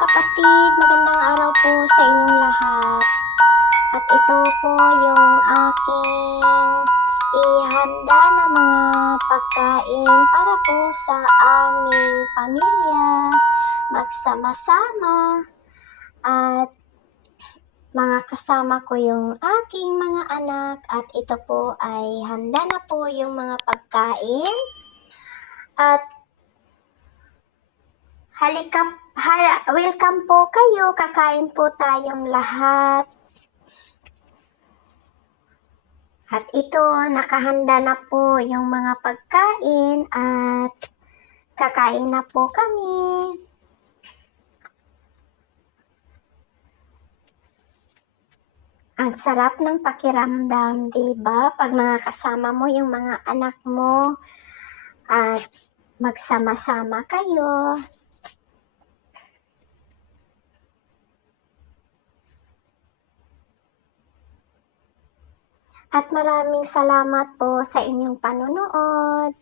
kapatid, magandang araw po sa inyong lahat. At ito po yung aking ihanda na mga pagkain para po sa aming pamilya, magsama-sama, at mga kasama ko yung aking mga anak at ito po ay handa na po yung mga pagkain. At halika, hala, welcome po kayo, kakain po tayong lahat. At ito, nakahanda na po yung mga pagkain at kakain na po kami. Ang sarap ng pakiramdam, 'di ba? Pag mga kasama mo yung mga anak mo at magsama-sama kayo. At maraming salamat po sa inyong panunood.